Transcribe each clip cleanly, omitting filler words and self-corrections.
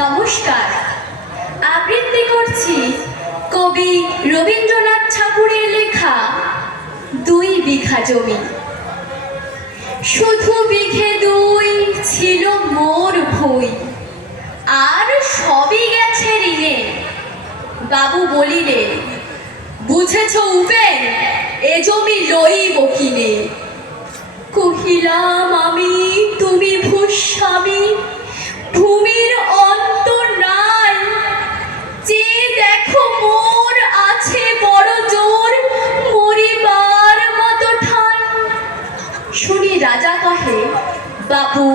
নমস্কার। আবৃত্তি করছি কবি রবীন্দ্রনাথ ঠাকুরের লেখা ২ বিঘা জমি। শুধু বিঘে ২ ছিল মোর ভুঁই, আর সবই গেছে ঋণে। বাবু বলিলেন, বুঝেছ উপেন, এ জমি লইব কিনে। কহিলাম আমি, তুমি ভূস্বামী, ভূমির অন্ত নাই। যে দেখো মোর আছে বড় জোর, মরিবার মতো ঠাই। শুনি রাজা কহে, বাবু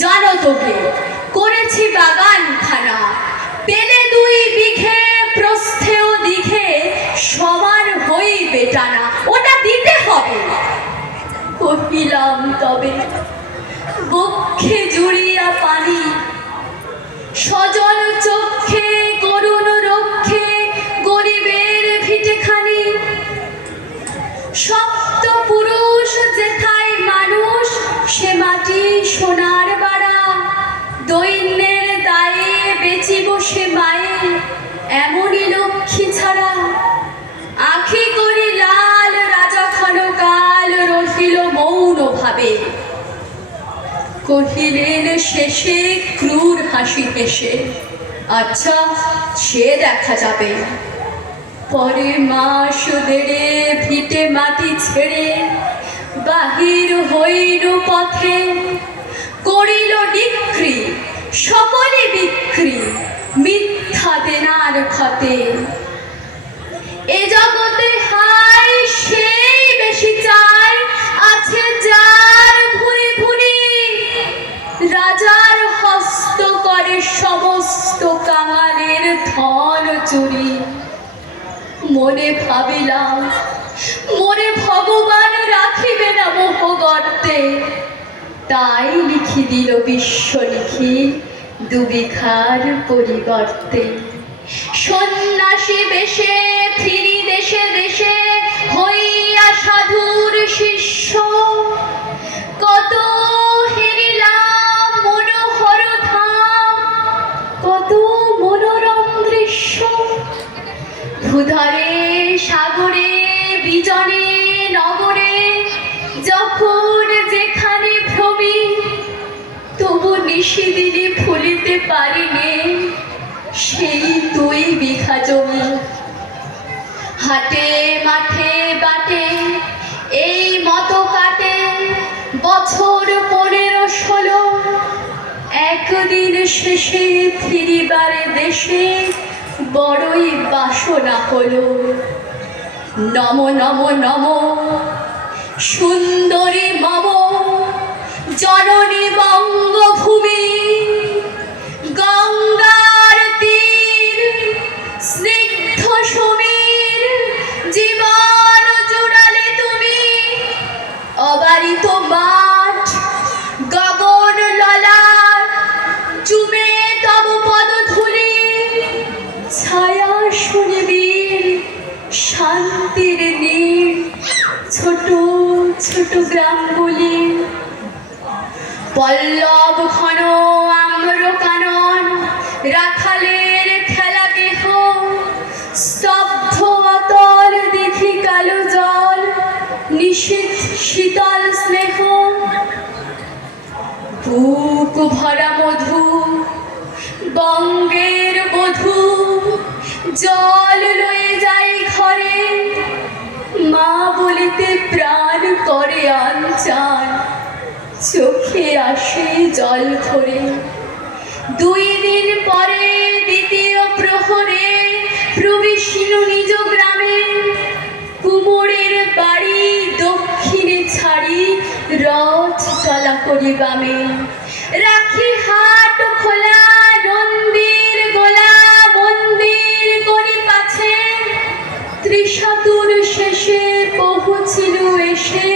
জানো তোকে, করেছি বাগান খানা, পেলে ২ বিঘে প্রস্থেও দিঘে, সমান হইবে টানা, ওটা দিতে হবে। কহিলাম তবে, বক্ষে জুড়িয়া পানি, সজল চক্ষে করুণ রক্ষে, গরিবের ভিটেখানি। সপ্ত পুরুষ যেথায় মানুষ, সে মাটি সোনার বাড়া। দৈন্যের দায়ে বেচিব সে মায়ে, এমনই লক্ষ্মী ছাড়া। আখি করি লাল, রাজা ক্ষণকাল রহিল মৌন ভাবে। কহিলেন শেষে ক্রূর হাসি হেসে, আচ্ছা সে দেখা যাবে। পরে মাস দেড়ে ভিটে মাটি ছেড়ে, বাহির হইল পথে। করিল ডিক্রি, সকলে বিক্রি, মিথ্যা দেনার ক্ষতে। এ জগতে হাই সেই বেশি চায়, আছে যার ভুরি ভুরি। রাজার হস্ত করে সমস্ত কাঙালের ধন চুরি। মনে ভাবিলাম, মনে ভগবান রাখিবে না মোহ গর্তে। তাই লিখি দিল বিশ্ব লিখি ২ বিঘার পরিবর্তে। সন্ন্যাসী বেশে ফিরি দেশে দেশে, হইয়া সাধুর শিষ্য। কত হেরিলাম মনোহর ধাম, কত মনোরম দৃশ্য। ভূধরে সাগরে বিজনে নগরে, যখন যেখানে ভ্রমি, তবু নিশিদিনে ভুলিতে পারিনি সেই ২ বিঘা জমি। হাটে মাঠে বাটে এই মতো কাটে বছর ১৫-১৬। একদিন শেষে ফিরিবারে দেশে, বড়ই বাসনা হলো। নম নম নম সুন্দরী মম জননী বঙ্গভূমি। গঙ্গার তীর স্নিগ্ধ সমীর, জীবন জুড়ালে তুমি। অবারিত মাঠ, গগন ললাট, চুমে তব পদধূলি। ছায়া সুনিবিড়, শান্তির নীড়, ছোট ছোট গ্রামগুলি। পল্লব ঘন আম্র কানন, রাখালের খেলা দেহ। স্তব্ধ অতল দিঘি কালো জল, নিশীথ শীতল স্নেহ। বুক ভরা মধু, বঙ্গের বধূ, জল লয়ে যাই ঘরে। মা বলিতে প্রাণ করে আনচান, চোখে আসে জল ভরে। ২ দিন পরে দ্বিতীয় প্রহরে, প্রবেশিল নিজ গ্রামে। কুমোরের বাড়ি দক্ষিণে ছাড়ি, রথ চলা করি বামে। রাখি হাট খোলা, নন্দীর গোলা, মন্দির করি পাছে। ত্রিশাতুর শেষে পৌঁছিল এসে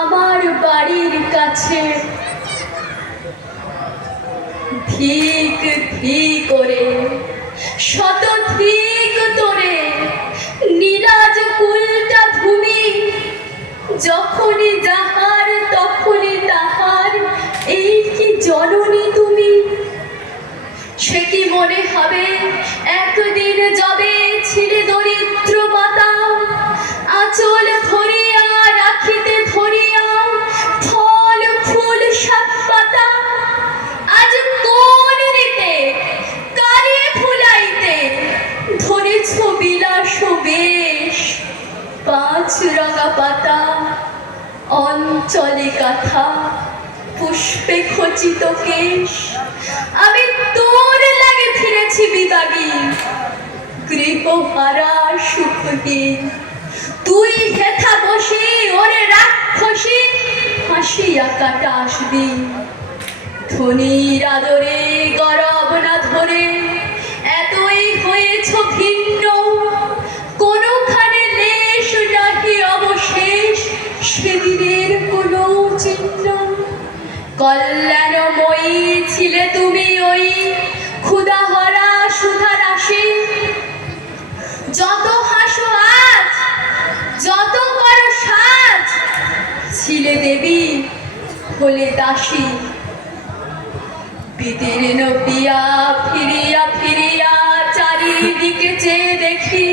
আমার বাড়ির কাছে। ঠিক ঠিক করে শত ঠিক তোরে, নীরাজ কুলটা ভূমি। যখনই যাহার তখনই তাহার, এই কি জননী তুমি। সে পাতা অঞ্চলে গাথা পুষ্পে খচিত কেশ, আমি তোর লাগে ফিরেছি বিবাগী, গৃহহারা সুখহীন। তুই হেথা বসে ওরে রাক্ষসী, হাসিয়া কাটাস দিন। ধনির আদরে গরব না ধরে এতই হয়েছ ভিন্ন, কোনোখানে লেশ নাহি অবশেষ সেদিনের কোনো চিহ্ন। কল্যাণময়ী ছিলে তুমি ওই ক্ষুধাহরা সুধা রাশি, যত হাসো আজ যত করো সাজ, ছিলে দেবী হলে দাসী। বিদীর্ণ পিয়া ফিরিয়া ফিরিয়া চারিদিকে চেয়ে দেখি,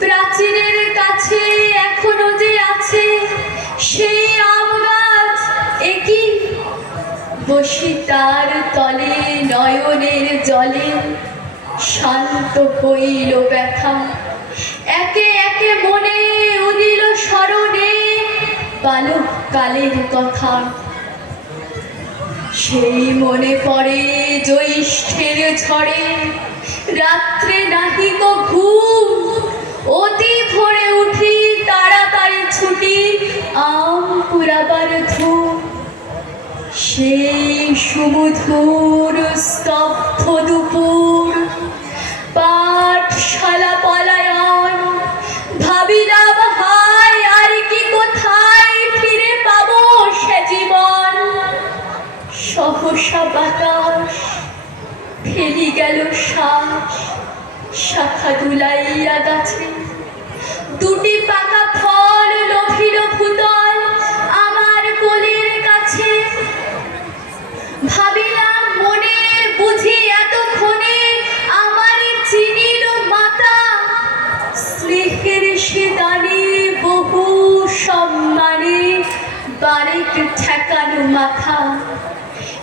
প্রাচীরের কাছে এখনো যে আছে সেই আম গাছ, একই বসি তার তলে নয়নের জলে শান্ত হইল ব্যথা। একে একে মনে উদিল স্মরণে বালক কালের কথা। সেই মনে পড়ে জ্যৈষ্ঠের ঝড়ে রাত্রে নাহি গো ঘুম, অতি ভোরে উঠি তাড়াতাড়ি ছুটি আম কুড়াবার ধুম। সেই সুমধুর স্তব্ধ দুপুর পাঠশালা পলায়ন, ভাবিলাম হায় আর কি কোথায় ফিরে পাবো সে জীবন। সহসা বাতাস ফেলি গেল শ্বাস, শাখা দুলাইয়া গাছে দুটি পাকা ফল লোভিল ভূতল আমার কোলের কাছে। ভাবিলাম মনে বুঝি এতক্ষণে আমারই চিনিল মাতা, স্নেহের সে দানে বহু সম্মানে বারেক ঠেকানো মাথা।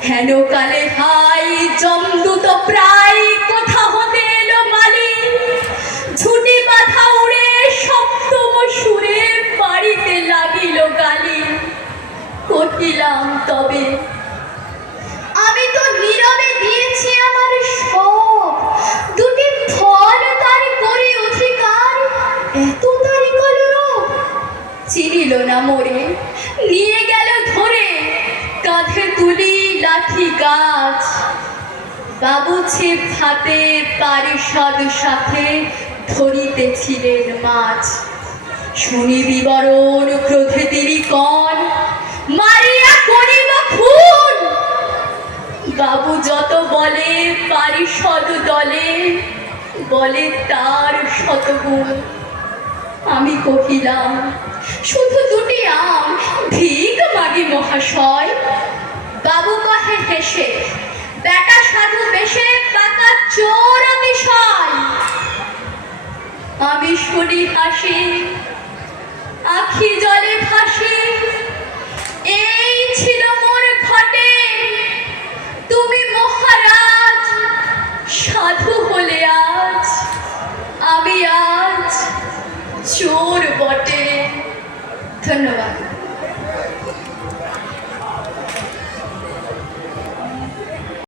হেন কালে হাই জমদূত প্রায় কোথা হতে এলো মালি, ঝুটি বাঁধা উড়ে সপ্তম সুরে বাড়িতে লাগিল গালি। কহিলাম তবে আমি তো নীরবে দিয়েছি আমার সব, দুটি ফল তার করে অধিকার, এত তারি কলরব। চিনিল না মোরে, নিয়ে গেল ধরে কাঁধে তুলি লাঠি গাছ। বাবু ছিপ হাতে পারিষদ সাথে ধরিতেছিলেন মাছ। শুনি বিবরণ ক্রোধে তিনি কন, মারিয়া করিব খুন। বাবু যত বলে পারিষদ দলে বলে তার শতগুণ। আমি কহিলাম শুধু দুটি আম ভিক মাগি মহাশয়। বাবু কহে হেসে, বেটা সাধু বেশে পাকা চোর বিষয়। আমি শুনি হাসি, আখি জলে ভাসি, এই ছিল মোর ঘটে। তুমি মহারাজ সাধু হলে আজ, আমি আজ চোর বটে। ধন্যবাদ।